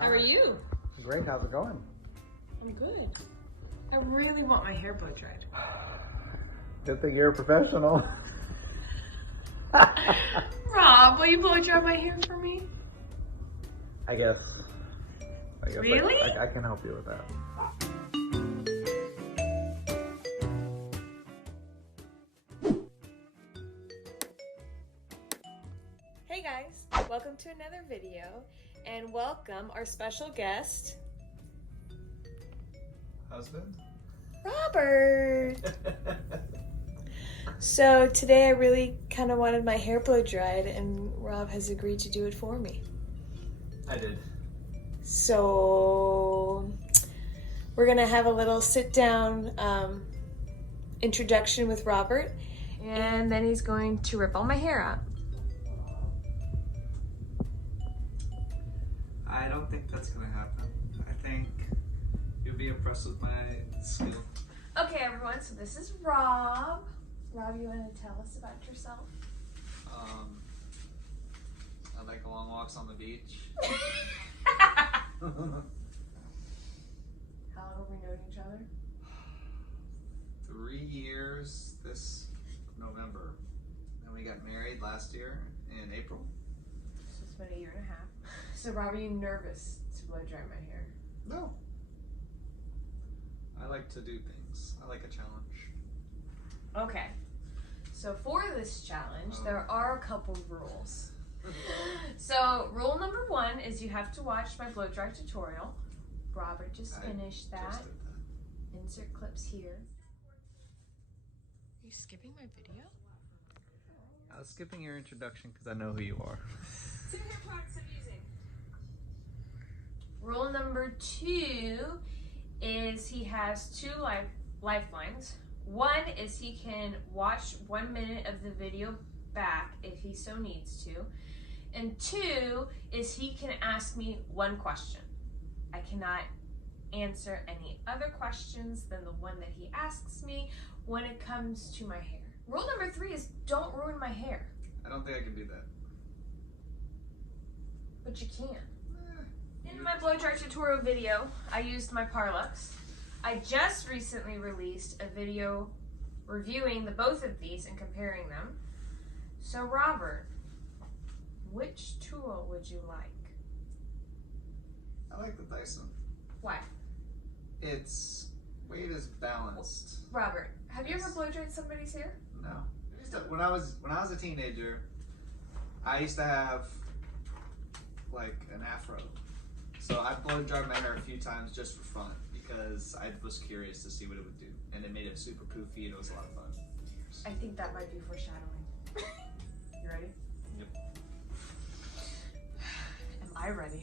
How are you? Great, how's it going? I'm good. I really want my hair blow dried. Good thing you're a professional. Rob, will you blow dry my hair for me? I guess Really? I can help you with that. Hey guys, welcome to another video and welcome our special guest, Husband? Robert. So today I really kind of wanted my hair blow dried and Rob has agreed to do it for me. I did. So we're gonna have a little sit down introduction with Robert and then he's going to rip all my hair out. I don't think that's gonna happen. I think you'll be impressed with my skill. Okay everyone, so this is Rob. Rob, you want to tell us about yourself? I like long walks on the beach. How long have we known each other? 3 years this November. And we got married last year in April. So it's been 1.5 years. So Rob, are you nervous to blow dry my hair? No. I like to do things. I like a challenge. Okay. So for this challenge, there are a couple rules. So rule number 1 is you have to watch my blow dry tutorial. Robert just finished that. Just did that. Insert clips here. Are you skipping my video? I was skipping your introduction because I know who you are. 2 hair products I'm using. Rule number 2 is he has 2 lifelines. 1 is he can watch 1 minute of the video back if he so needs to. And 2 is he can ask me 1 question. I cannot answer any other questions than the one that he asks me when it comes to my hair. Rule number 3 is don't ruin my hair. I don't think I can do that. But you can. In my blow dry tutorial video, I used my Parlux. I just recently released a video reviewing both of these and comparing them. So Robert, which tool would you like? I like the Dyson. Why? Its weight is balanced. Robert, have you ever blow dried somebody's hair? No. When I was a teenager, I used to have like an afro. So I blow dried my hair a few times just for fun because I was curious to see what it would do. And it made it super poofy and it was a lot of fun. I think that might be foreshadowing. You ready? Yep. Am I ready?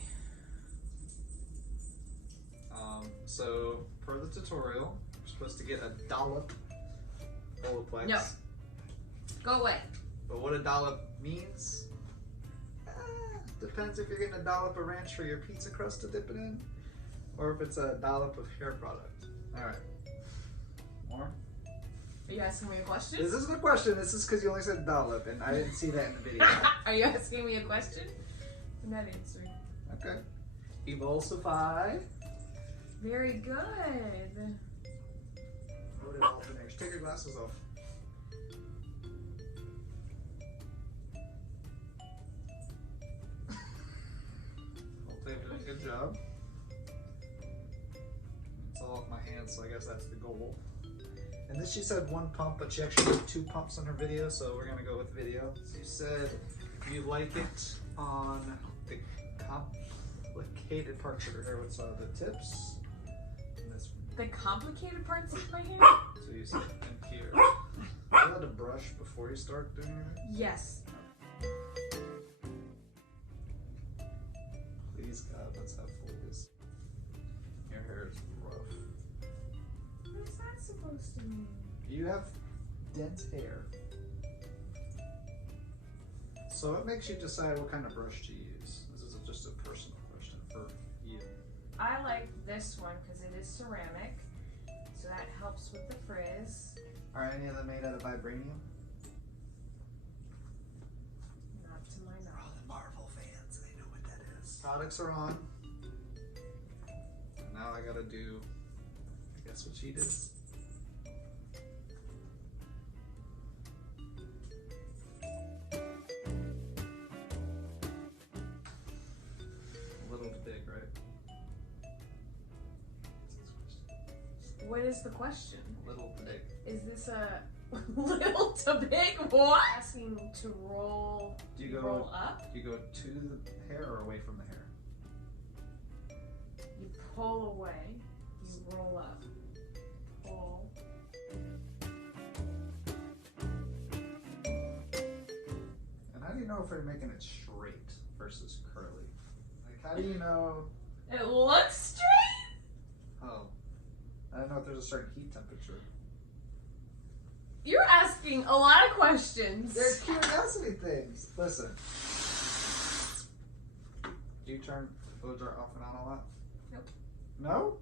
So per the tutorial, you're supposed to get a dollop Olaplex. No. Go away. But what a dollop means, depends if you're getting a dollop of ranch for your pizza crust to dip it in, or if it's a dollop of hair product. All right. More? Are you asking me a question? This isn't a question. This is because you only said dollop, and I didn't see that in the video. Are you asking me a question? I'm not answering. Okay. Emulsify. Very good. What did all finish? Take your glasses off. They're doing a good job. It's all off my hands, so I guess that's the goal. And then she said 1 pump, but she actually did 2 pumps on her video, so we're gonna go with video. So you said you like it on the complicated parts of her hair. What's the tips? And this one. The complicated parts of my hair? So you said in here. Are you allowed to brush before you start doing it? Yes. Please God, let's have focus. Your hair is rough. What is that supposed to mean? You have dense hair. So what makes you decide what kind of brush to use? This is just a personal question for you. I like this one because it is ceramic, so that helps with the frizz. Are any of them made out of vibranium? Not to my All knowledge. the Marvel fans, they know what that is. Products are on. now I gotta do, I guess, what she did. A little bit big, right? What is the question? A little big. Is this a little to big? What? Asking to roll. Do you go roll up? Do you go to the hair or away from the hair? You pull away. You roll up. Pull. And how do you know if they're making it straight versus curly? Like, how do you know? It looks straight. Oh, I don't know if there's a certain heat temperature. You're asking a lot of questions. They're curiosity things. Listen. Do you turn the blow dryer off and on a lot? Nope. No?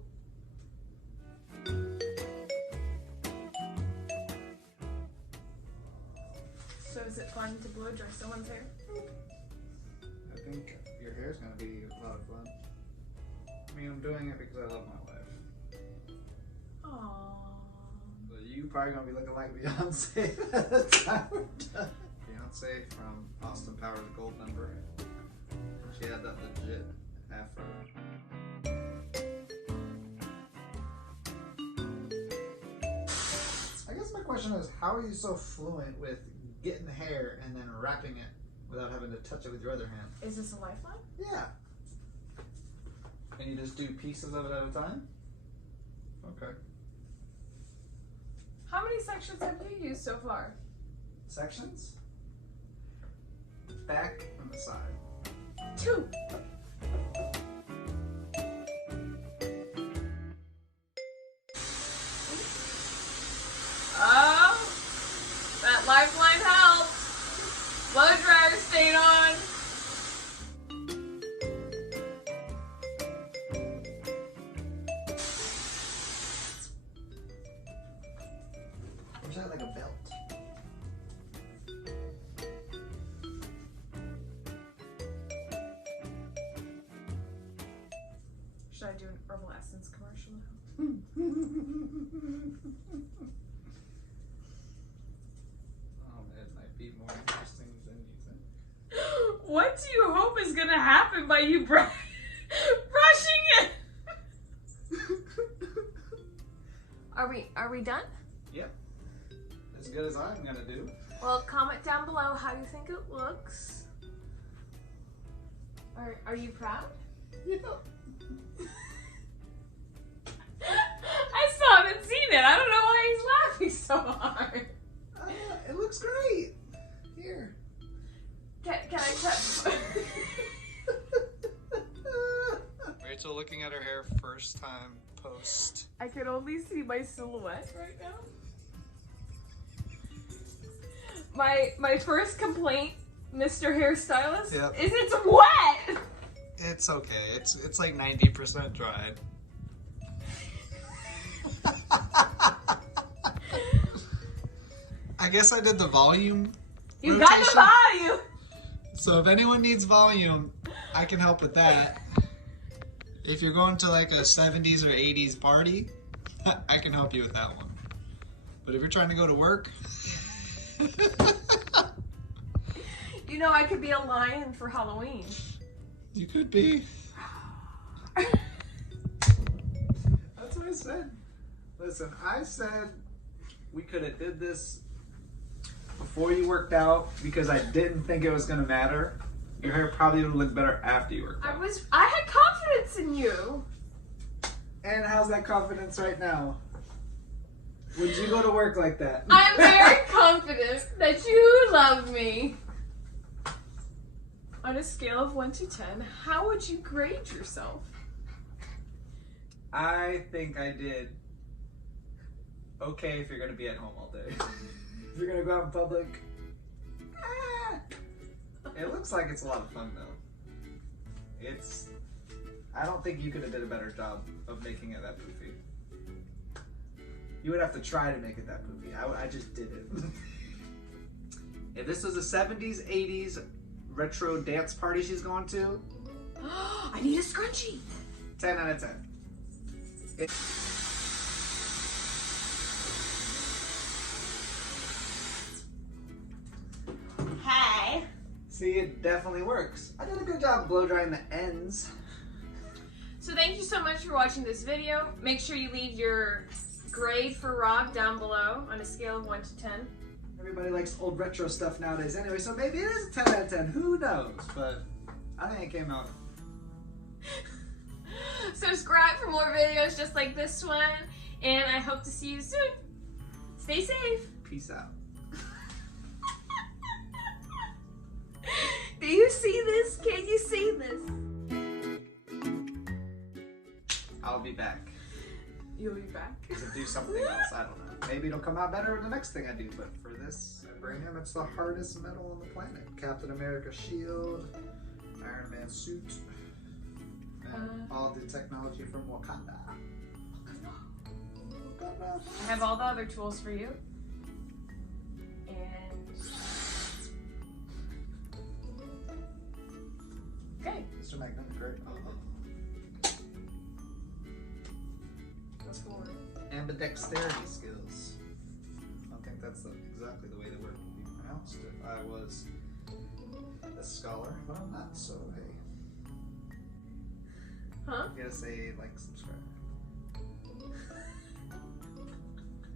So is it fun to blow dry someone's hair? I think your hair is going to be a lot of fun. I mean, I'm doing it because I love my wife. Aww. But you probably going to be looking like Beyonce by the time we're done. Beyonce from Austin Powers Gold Number. She had that legit afro. I guess my question is, how are you so fluent with getting the hair and then wrapping it without having to touch it with your other hand? Is this a lifeline? Yeah. And you just do pieces of it at a time? Okay. How many sections have you used so far? Sections? Back and the side. 2. Oh, that lifeline helped. Blow dryer stayed on. Or is that like a belt? Should I do an Herbal Essence commercial now? Oh, it might be more interesting than you think. What do you hope is gonna happen by you brushing it? Are we done? Yep. As good as I'm gonna do. Well, comment down below how you think it looks. Are you proud? Yep. I still haven't seen it. I don't know why he's laughing so hard. It looks great. Here. Can I touch? Rachel looking at her hair first time post. I can only see my silhouette right now. My first complaint, Mr. Hairstylist, Yep. is it's wet. It's okay. It's like 90% dried. I guess I did the volume. You got the volume. So if anyone needs volume, I can help with that. If you're going to like a 70s or 80s party, I can help you with that one. But if you're trying to go to work, you know I could be a lion for Halloween. you could be. That's what I said. Listen, I said we could have did this before you worked out because I didn't think it was going to matter. Your hair probably would look better after you worked out. I had confidence in you. And how's that confidence right now? Would you go to work like that? I'm very confident that you love me. On a scale of 1 to 10, how would you grade yourself? I think I did okay if you're going to be at home all day. If you're going to go out in public, it looks like it's a lot of fun though. I don't think you could have did a better job of making it that poofy. You would have to try to make it that poofy. I just did it. If this was a 70s, 80s retro dance party she's going to, I need a scrunchie. 10 out of 10. Hi. See, it definitely works. I did a good job blow drying the ends. So thank you so much for watching this video. Make sure you leave your grade for Rob down below on a scale of 1 to 10. Everybody likes old retro stuff nowadays anyway, so maybe it is a 10 out of 10. Who knows? But I think it came out. Subscribe for more videos just like this one, and I hope to see you soon. Stay safe. Peace out. Do you see this? Can you see this? I'll be back You'll be back. to do something else. I don't know. Maybe it'll come out better in the next thing I do, but for this, I bring him. It's the hardest metal on the planet. Captain America shield, Iron Man suit, and all the technology from Wakanda. I have all the other tools for you. And okay. Mr. Magnetic, right? Let's go on. Ambidexterity skills. I don't think that's exactly the way the word would be pronounced if I was a scholar, but I'm not, so hey. Huh? You gotta say, like, subscribe.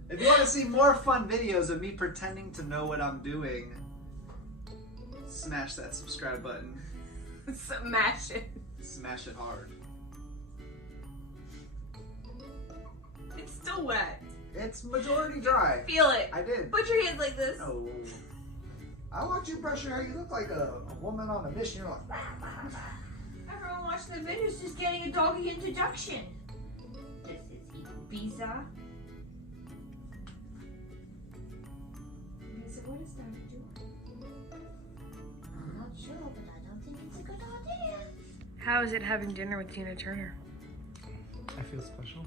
If you want to see more fun videos of me pretending to know what I'm doing, smash that subscribe button. Smash it. Smash it hard. It's still wet. It's majority dry. Feel it. I did. Put your hands like this. No. I want you to brush your hair. You look like a woman on a mission. You're like, Everyone watching the video is just getting a doggy introduction. This is Ibiza. Ibiza, what is Daddy doing? I'm not sure, but I don't think it's a good idea. How is it having dinner with Tina Turner? I feel special.